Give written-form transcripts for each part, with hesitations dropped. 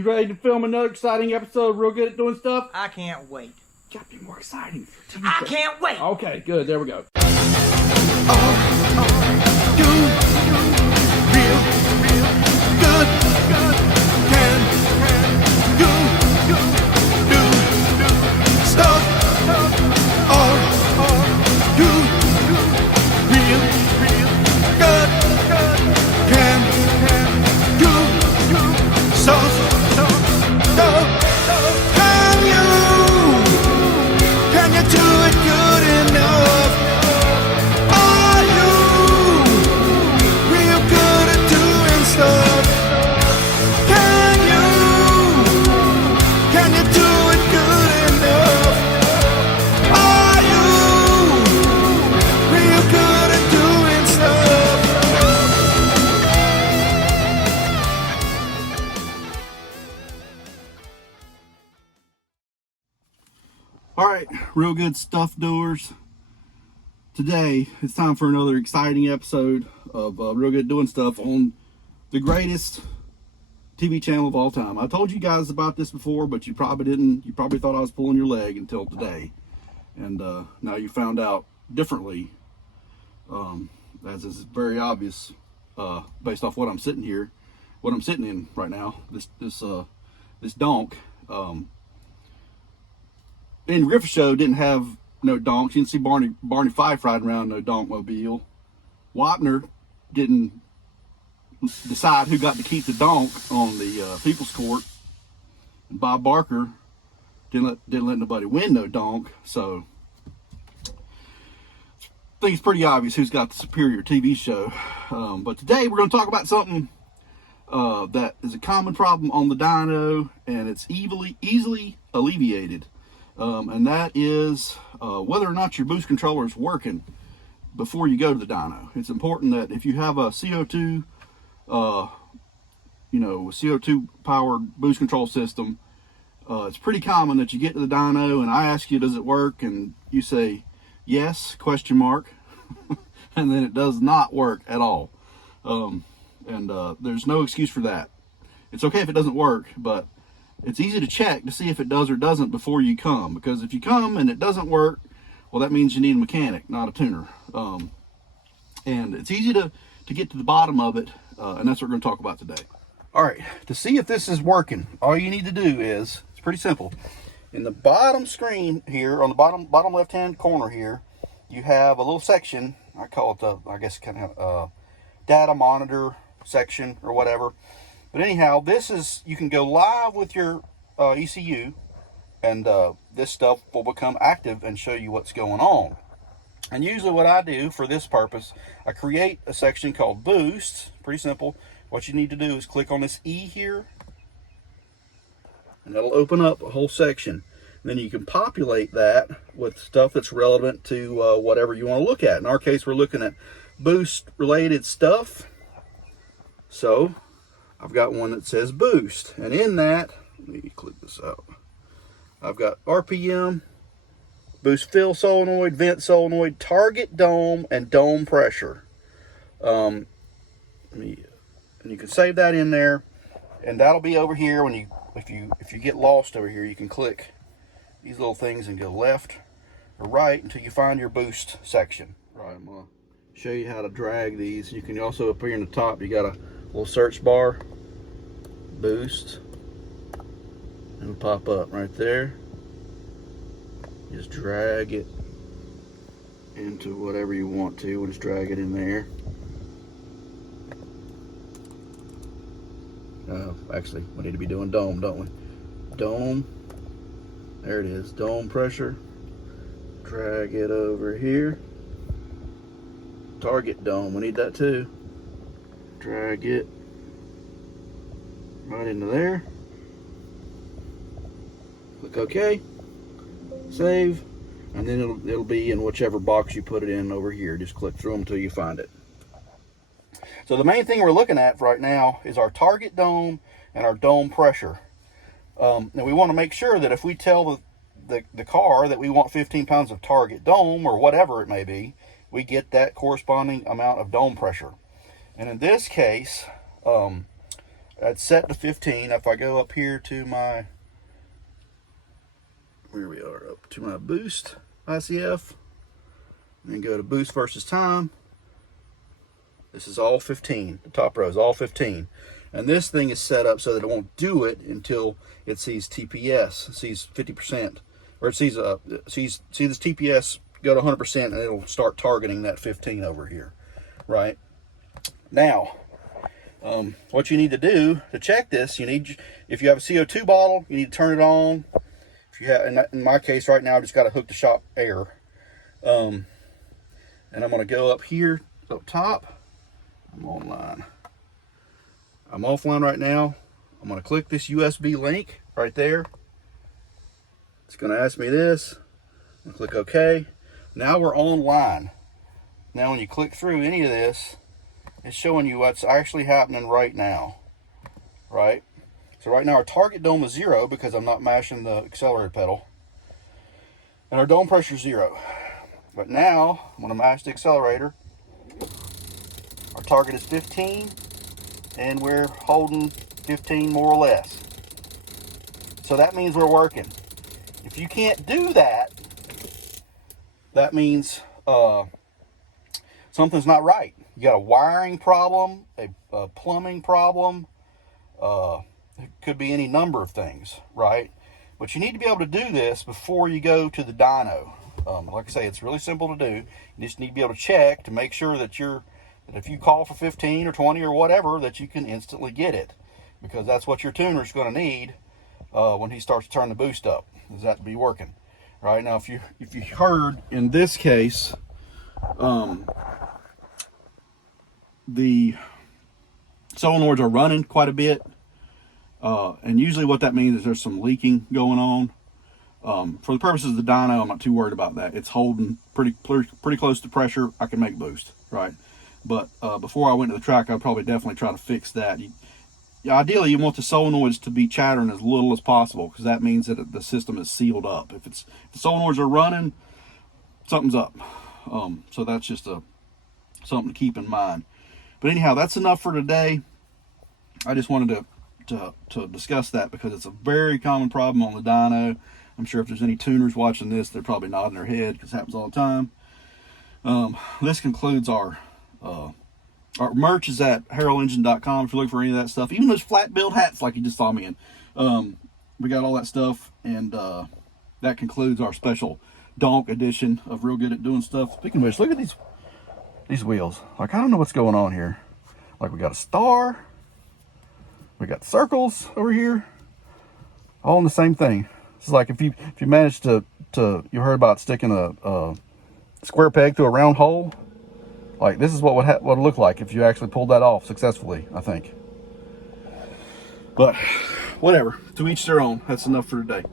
You ready to film another exciting episode of Real Good at Doing Stuff? I can't wait. Gotta be more exciting. I can't wait. Okay, good. There we go. Alright, Real Good Stuff Doers. Today, it's time for another exciting episode of Real Good Doing Stuff on the greatest TV channel of all time. I told you guys about this before, but you probably didn't. You probably thought I was pulling your leg until today. And now you found out differently, as is very obvious based off what I'm sitting in right now. This donk. And Griffith Show didn't have no donks. You didn't see Barney Fife riding around no donk mobile. Wapner didn't decide who got to keep the donk on the People's Court. And Bob Barker didn't let nobody win no donk. So I think it's pretty obvious who's got the superior TV show. But today we're going to talk about something that is a common problem on the dyno, and it's easily alleviated. And that is whether or not your boost controller is working before you go to the dyno. It's important that if you have a CO2, CO2 powered boost control system, it's pretty common that you get to the dyno and I ask you, does it work? And you say, yes, ? And then it does not work at all. There's no excuse for that. It's okay if it doesn't work, but it's easy to check to see if it does or doesn't before you come, because if you come and it doesn't work, well, that means you need a mechanic, not a tuner. And it's easy to get to the bottom of it, and that's what we're going to talk about today. All right, to see if this is working, all you need to do is, it's pretty simple. In the bottom screen here, on the bottom left-hand corner here, you have a little section. I call it data monitor section or whatever. But anyhow, you can go live with your ECU, and this stuff will become active and show you what's going on. And usually what I do for this purpose, I create a section called Boost. Pretty simple. What you need to do is click on this E here, and that'll open up a whole section. And then you can populate that with stuff that's relevant to whatever you want to look at. In our case, we're looking at boost-related stuff. So I've got one that says boost, and in that, let me click this out. I've got RPM, boost fill solenoid, vent solenoid, target dome, and dome pressure. And you can save that in there, and that'll be over here. If you get lost over here, you can click these little things and go left or right until you find your boost section. Right, I'm gonna show you how to drag these. You can also, up here in the top, you got a little search bar, boost, and it'll pop up right there. Just drag it into whatever you want to. We'll just drag it in there. Actually, we need to be doing dome, don't we? Dome, there it is, dome pressure. Drag it over here. Target dome, we need that too. Drag it right into there. Click OK, save, and then it'll be in whichever box you put it in over here. Just click through them until you find it. So the main thing we're looking at right now is our target dome and our dome pressure. And we want to make sure that if we tell the car that we want 15 pounds of target dome or whatever it may be, we get that corresponding amount of dome pressure. And in this case, That's set to 15. If I go up here to my, where we are, up to my boost ICF, and then go to boost versus time. This is all 15. The top row is all 15. And this thing is set up so that it won't do it until it sees TPS, sees 50%, or it sees this TPS go to 100%, and it'll start targeting that 15 over here, right? Now, what you need to do to check this, if you have a CO2 bottle, you need to turn it on. If you have, in my case right now, I've just got to hook to shop air. And I'm going to go up here, up top. I'm online. I'm offline right now. I'm going to click this USB link right there. It's going to ask me this. I'm going to click OK. Now we're online. Now when you click through any of this, it's showing you what's actually happening right now. Right? So right now our target dome is 0 because I'm not mashing the accelerator pedal. And our dome pressure is 0. But now I'm going to mash the accelerator. Our target is 15, and we're holding 15 more or less. So that means we're working. If you can't do that, that means something's not right. You got a wiring problem, a plumbing problem. It could be any number of things, right? But you need to be able to do this before you go to the dyno. Like I say, it's really simple to do. You just need to be able to check to make sure that if you call for 15 or 20 or whatever, that you can instantly get it, because that's what your tuner's going to need when he starts to turn the boost up, is that to be working. Right now, if you heard in this case, the solenoids are running quite a bit, and usually what that means is there's some leaking going on. For the purposes of the dyno, I'm not too worried about that. It's holding pretty close to pressure. I can make boost, right? But before I went to the track, I'd probably definitely try to fix that. Ideally, you want the solenoids to be chattering as little as possible, because that means that the system is sealed up. If the solenoids are running, something's up. So that's just something to keep in mind. But anyhow, that's enough for today. I just wanted to discuss that because it's a very common problem on the dyno. I'm sure if there's any tuners watching this, they're probably nodding their head because it happens all the time. This concludes our merch is at HarrellEngine.com if you're looking for any of that stuff. Even those flat build hats like you just saw me in. We got all that stuff, and that concludes our special donk edition of Real Good at Doing Stuff. Speaking of which, look at these wheels. Like, I don't know what's going on here. Like, we got a star. We got circles over here. All in the same thing. It's like if you managed to you heard about sticking a square peg through a round hole. Like, this is what would look like if you actually pulled that off successfully, I think. But whatever, to each their own. That's enough for today.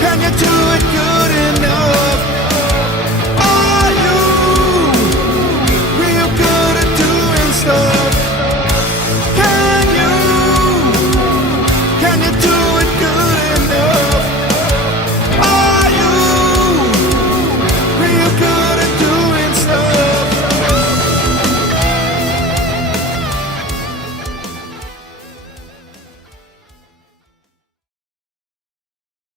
Can you do it?